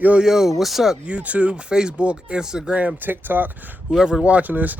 Yo, what's up, YouTube, Facebook, Instagram, TikTok, whoever's watching this?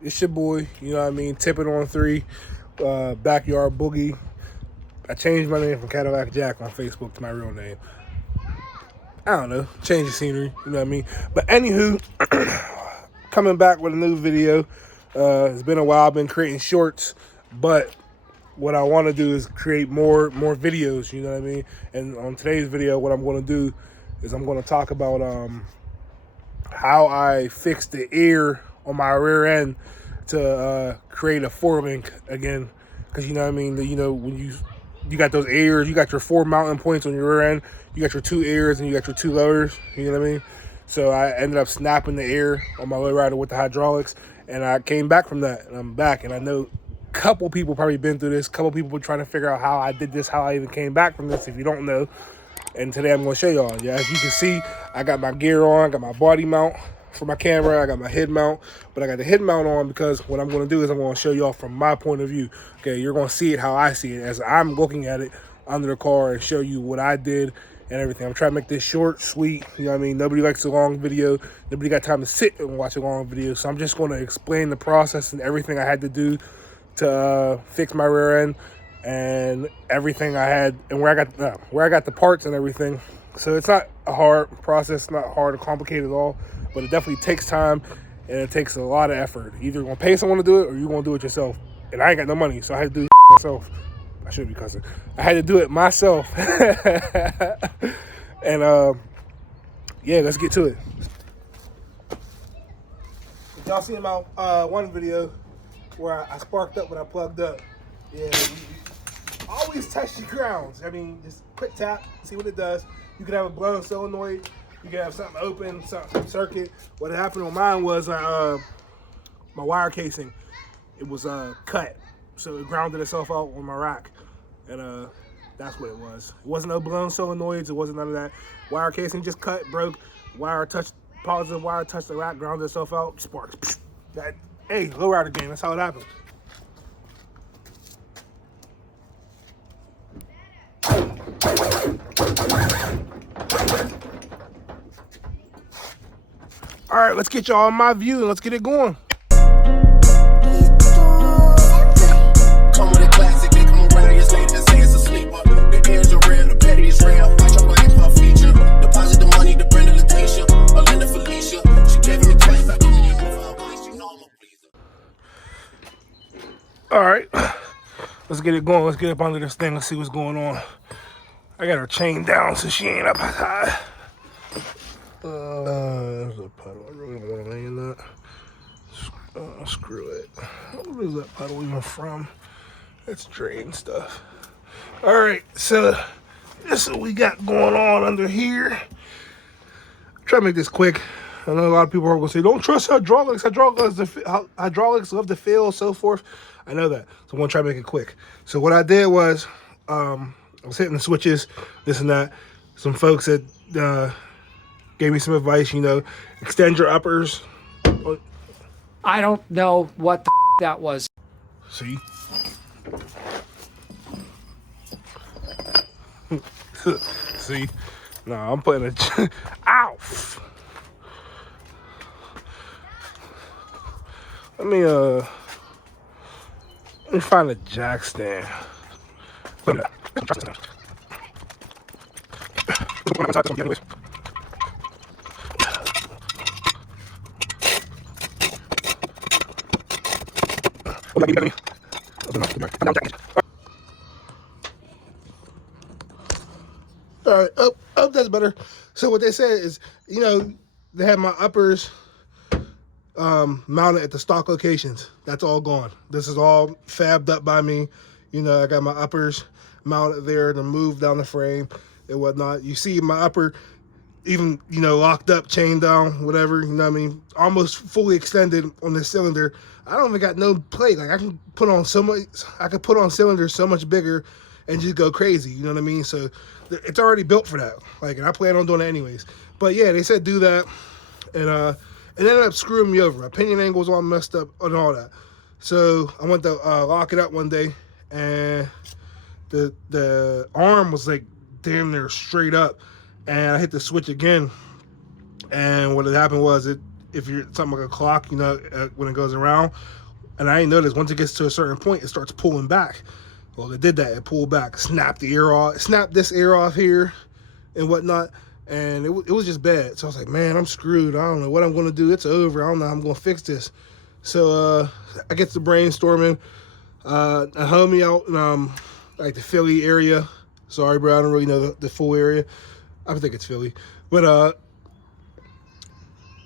It's your boy, you know what I mean, Tipping on 3, Backyard Boogie. I changed my name from Cadillac Jack on Facebook to my real name. I don't know, change the scenery, you know what I mean? But anywho, coming back with a new video. It's been a while, I've been creating shorts, but what I want to do is create more videos, you know what I mean? And on today's video, what I'm going to do is I'm going to talk about how I fixed the air on my rear end to create a 4-link again, because you know what I mean. When you got those airs, you got your 4 mounting points on your rear end, you got your 2 airs, and you got your 2 lowers. You know what I mean? So I ended up snapping the air on my lowrider with the hydraulics, and I came back from that, and I'm back, and I know couple people probably been through this. Couple people trying to figure out how I did this, how I even came back from this, if you don't know. And today I'm going to show y'all. Yeah, as you can see, I got my gear on, I got my body mount for my camera, I got my head mount, but I got the head mount on because what I'm going to do is I'm going to show y'all from my point of view. Okay, you're going to see it how I see it as I'm looking at it under the car and show you what I did and everything. I'm trying to make this short, sweet, you know what I mean? Nobody likes a long video. Nobody got time to sit and watch a long video. So I'm just going to explain the process and everything I had to do to fix my rear end and everything I had, and where I got the parts and everything. So it's not a hard process, not hard or complicated at all, but it definitely takes time and it takes a lot of effort. Either you're gonna pay someone to do it or you're gonna do it yourself. And I ain't got no money, so I had to do it myself. I shouldn't be cussing. I had to do it myself. And yeah, let's get to it. Y'all seen my one video where I sparked up when I plugged up. Yeah, you always test your grounds. I mean, just quick tap, see what it does. You could have a blown solenoid, you could have something open, something circuit. What happened on mine was my wire casing, it was cut, so it grounded itself out on my rack, and that's what it was. It wasn't no blown solenoids, it wasn't none of that. Wire casing just cut, broke. Wire touched, positive wire touched the rack, grounded itself out, sparks. Hey, lowrider game, that's how it happens. All right, let's get y'all in my view and let's get it going. Come with a classic, they come around years later and say it's a sleeper. The ears are real, the petty is real. Watch your wife for a feature. Deposit the money to Brenda Leticia, Belinda Felicia. She gave me twice, I give me a voice, you know I'm a pleaser. All right, let's get it going. Let's get up under this thing. Let's see what's going on. I got her chained down so she ain't up high. There's a puddle. I really don't want to lay in that. Screw it. Where is that puddle even from? It's drain stuff. All right, so this is what we got going on under here. Try to make this quick. I know a lot of people are going to say, don't trust hydraulics. Hydraulics love to fail, so forth. I know that. So I'm going to try to make it quick. So what I did was, I was hitting the switches, this and that. Some folks that gave me some advice, extend your uppers. I don't know what the that was. See? See? No, I'm putting a... Ow! Let me find a jack stand. All right, that's better. So what they said is, they had my uppers mounted at the stock locations. That's all gone. This is all fabbed up by me. I got my uppers mounted there to move down the frame and whatnot. You see my upper even, locked up, chained down, whatever, almost fully extended on the cylinder. I don't even got no plate. Like I could put on cylinders so much bigger and just go crazy, you know what I mean? So it's already built for that. And I plan on doing it anyways. But yeah, they said do that, and it ended up screwing me over. My pinion angles all messed up and all that. So I went to lock it up one day, and the arm was like damn near straight up, and I hit the switch again. And what had happened was, if you're something like a clock, you know, when it goes around, and I ain't noticed, once it gets to a certain point, it starts pulling back. Well, it did that. It pulled back, snapped the ear off, snapped this ear off here and whatnot. And it was just bad. So I was like, man, I'm screwed. I don't know what I'm going to do. It's over. I don't know how I'm going to fix this. So I get to brainstorming. A homie out in like the Philly area. Sorry, bro, I don't really know the full area. I think it's Philly. But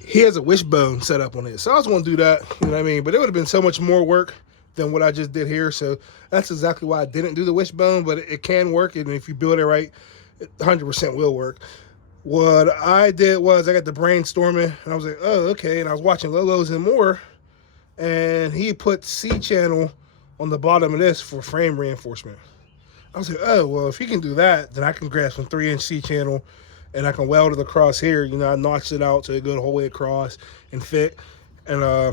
he has a wishbone set up on it. So I was going to do that, you know what I mean? But it would have been so much more work than what I just did here. So that's exactly why I didn't do the wishbone, but it can work. And if you build it right, it 100% will work. What I did was I got the brainstorming, and I was like, oh, okay. And I was watching Lolo's and More, and he put C channel on the bottom of this for frame reinforcement. I was like, oh, well, if he can do that, then I can grab some 3-inch C channel, and I can weld it across here. You know, I notched it out so it go the whole way across and fit. And I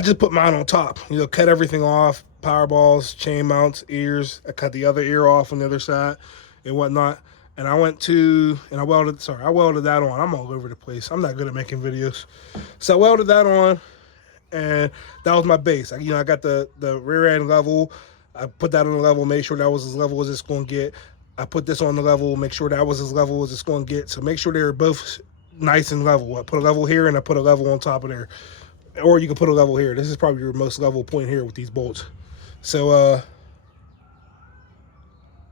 just put mine on top. You know, cut everything off, power balls, chain mounts, ears. I cut the other ear off on the other side and whatnot. And I went to, and I welded that on. I'm all over the place. I'm not good at making videos. So I welded that on, and that was my base. I got the rear end level. I put that on the level, made sure that was as level as it's going to get. I put this on the level, make sure that was as level as it's going to get. So make sure they're both nice and level. I put a level here, and I put a level on top of there. Or you can put a level here. This is probably your most level point here with these bolts. So,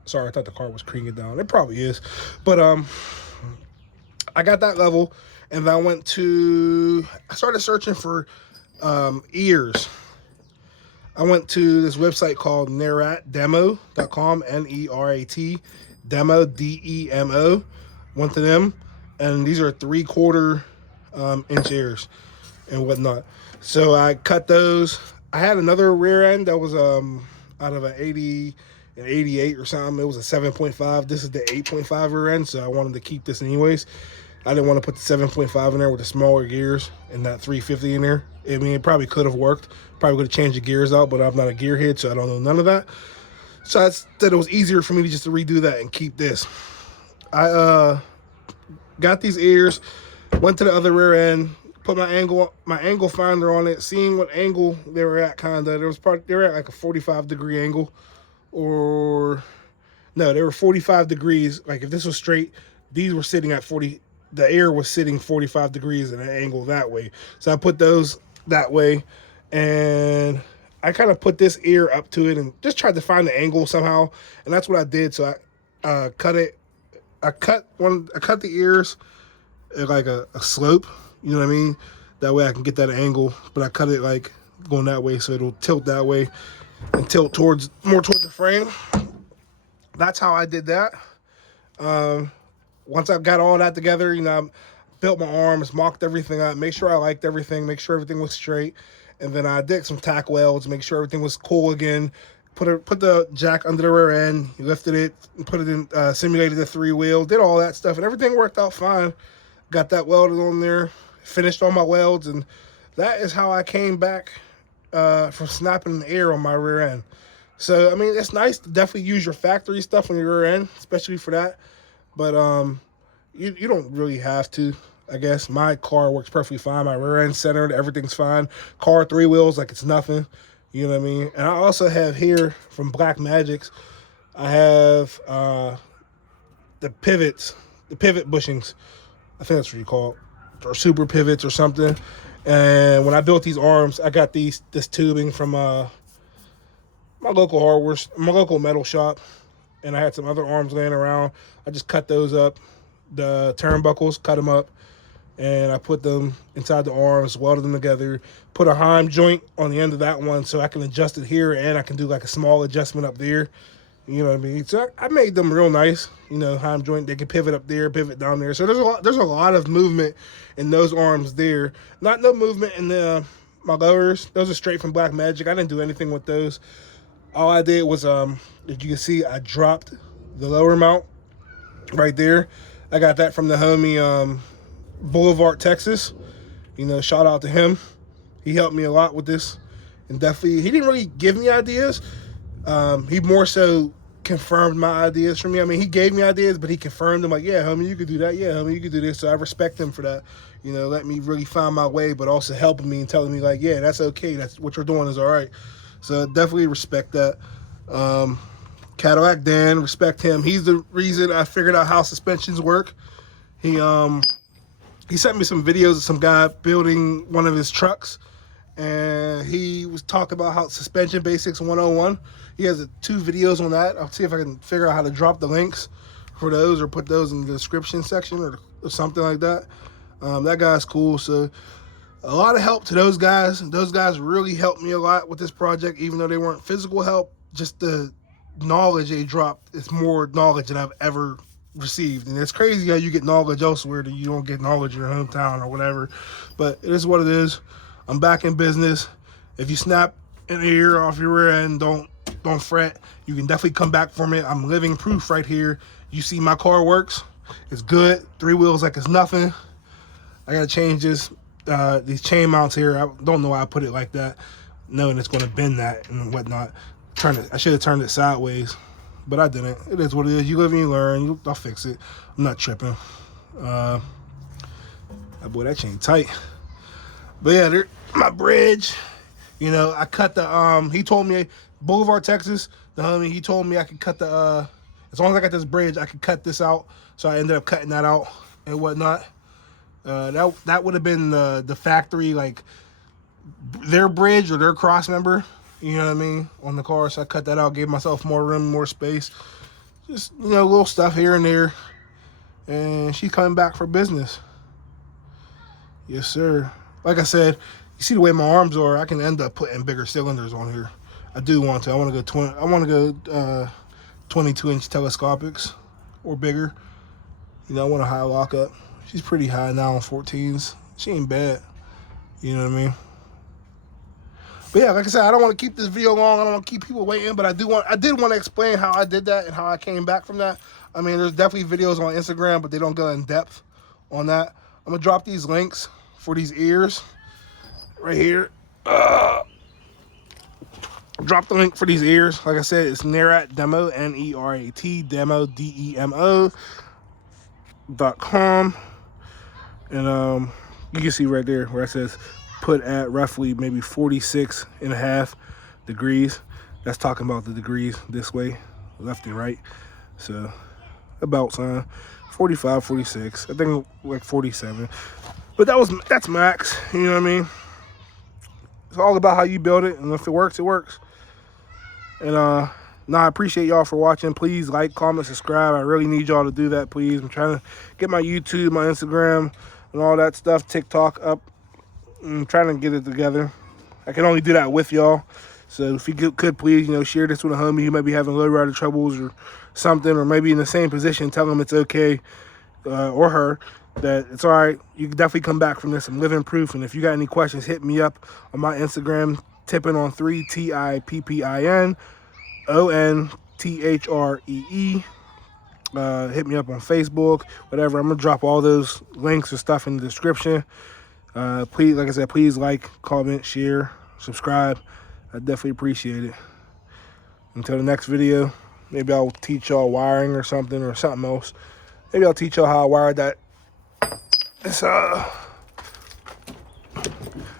sorry, I thought the car was creaking down. It probably is. But I got that level, and then I started searching for ears. I went to this website called neratdemo.com, Nerat, demo, Demo. Went to them, and these are 3/4 inch ears and whatnot. So I cut those. I had another rear end that was out of an 80 and 88 or something. It was a 7.5. This is the 8.5 rear end, so I wanted to keep this anyways. I didn't want to put the 7.5 in there with the smaller gears and that 350 in there. I mean, it probably could have worked. Probably could have changed the gears out, but I'm not a gearhead, so I don't know none of that. So I said it was easier for me to just redo that and keep this. I got these ears, went to the other rear end, put my angle finder on it, seeing what angle they were at. They were at like a 45 degree angle, or no, they were 45 degrees. Like if this was straight, these were sitting at 40. The air was sitting 45 degrees in an angle that way. So I put those that way, and I kind of put this ear up to it and just tried to find the angle somehow, and that's what I did. So I cut it. I cut the ears at like a slope. You know what I mean? That way I can get that angle, but I cut it like going that way, so it'll tilt that way and tilt more toward the frame. That's how I did that. Once I got all that together, you know, I built my arms, mocked everything up, make sure I liked everything, make sure everything was straight, and then I did some tack welds, make sure everything was cool again. Put the jack under the rear end, lifted it, put it in, simulated the 3-wheel, did all that stuff, and everything worked out fine. Got that welded on there, finished all my welds, and that is how I came back from snapping the air on my rear end. So, I mean, it's nice to definitely use your factory stuff on your rear end, especially for that. But you don't really have to, I guess. My car works perfectly fine. My rear end centered, everything's fine. Car 3 wheels like it's nothing. You know what I mean? And I also have here from Black Magics, I have the pivot bushings. I think that's what you call it, or super pivots or something. And when I built these arms, I got this tubing from my local metal shop, and I had some other arms laying around. I just cut those up, the turnbuckles, cut them up, and I put them inside the arms, welded them together, put a Heim joint on the end of that one so I can adjust it here, and I can do like a small adjustment up there. You know what I mean? So I made them real nice. You know, Heim joint, they can pivot up there, pivot down there. So there's a lot of movement in those arms there. No movement in my lowers. Those are straight from Black Magic. I didn't do anything with those. All I did was, as you can see, I dropped the lower mount right there. I got that from the homie Boulevard, Texas. You know, shout out to him. He helped me a lot with this. And definitely, he didn't really give me ideas. He more so confirmed my ideas for me. I mean, he gave me ideas, but he confirmed them. Like, yeah, homie, you could do that. Yeah, homie, you could do this. So I respect him for that. You know, let me really find my way, but also helping me and telling me, like, yeah, that's okay. That's what you're doing is all right. So definitely respect that. Cadillac Dan, respect him. He's the reason I figured out how suspensions work. He sent me some videos of some guy building one of his trucks, and he was talking about how suspension basics 101. He has 2 videos on that. I'll see if I can figure out how to drop the links for those or put those in the description section or something like that. That guy's cool. So a lot of help to those guys. Those guys really helped me a lot with this project, even though they weren't physical help. Just the knowledge they dropped, it's more knowledge than I've ever received. And it's crazy how you get knowledge elsewhere that you don't get knowledge in your hometown or whatever. But it is what it is. I'm back in business. If you snap an ear off your rear end, don't fret. You can definitely come back from it. I'm living proof right here. You see my car works. It's good. 3 wheels like it's nothing. I gotta change this these chain mounts here. I don't know why I put it like that, knowing it's gonna bend that and whatnot. I should have turned it sideways, but I didn't. It is what it is. You live and you learn. I'll fix it. I'm not tripping. Boy, that chain tight. But yeah, my bridge. You know, I cut the he told me Boulevard, Texas. The homie, he told me I could cut the as long as I got this bridge, I could cut this out. So I ended up cutting that out and whatnot. That would have been the factory, like their bridge or their cross member, you know what I mean, on the car. So I cut that out, gave myself more room, more space, just, you know, little stuff here and there. And she's coming back for business. Yes, sir. Like I said, you see the way my arms are, I can end up putting bigger cylinders on here. I do want to. I want to go 22-inch telescopics or bigger. You know, I want a high lockup. She's pretty high now on 14s. She ain't bad. You know what I mean? But yeah, like I said, I don't want to keep this video long. I don't want to keep people waiting, but I did want to explain how I did that and how I came back from that. I mean, there's definitely videos on Instagram, but they don't go in depth on that. I'm gonna drop these links for these ears right here. Drop the link for these ears. Like I said, it's Nerat Demo, Nerat Demo, DEMO.com. And you can see right there where it says put at roughly maybe 46.5 degrees. That's talking about the degrees this way, left and right. So about sign 45, 46. I think like 47. But that's max. You know what I mean? It's all about how you build it, and if it works, it works. And I appreciate y'all for watching. Please like, comment, subscribe. I really need y'all to do that, please. I'm trying to get my YouTube, my Instagram, and all that stuff, TikTok up. I'm trying to get it together. I can only do that with y'all. So if you could, please, you know, share this with a homie who might be having low rider troubles or something, or maybe in the same position. Tell them it's okay, or her, that it's all right. You can definitely come back from this. I'm living proof. And if you got any questions, hit me up on my Instagram, Tippin'on3, TIPPINONTHREE. Hit me up on Facebook, whatever. I'm gonna drop all those links and stuff in the description. Please, like I said, please like, comment, share, subscribe. I definitely appreciate it. Until the next video, maybe I'll teach y'all wiring or something else. Maybe I'll teach y'all how I wired that.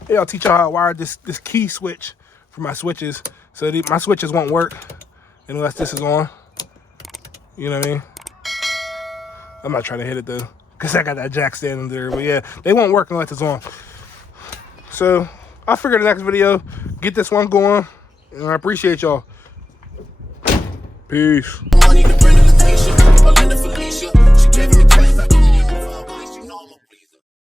Maybe I'll teach y'all how I wired this key switch for my switches. So my switches won't work unless this is on. You know what I mean? I'm not trying to hit it though, because I got that jack standing there. But yeah, they won't work unless it's on. So I'll figure the next video, get this one going, and I appreciate y'all. Peace.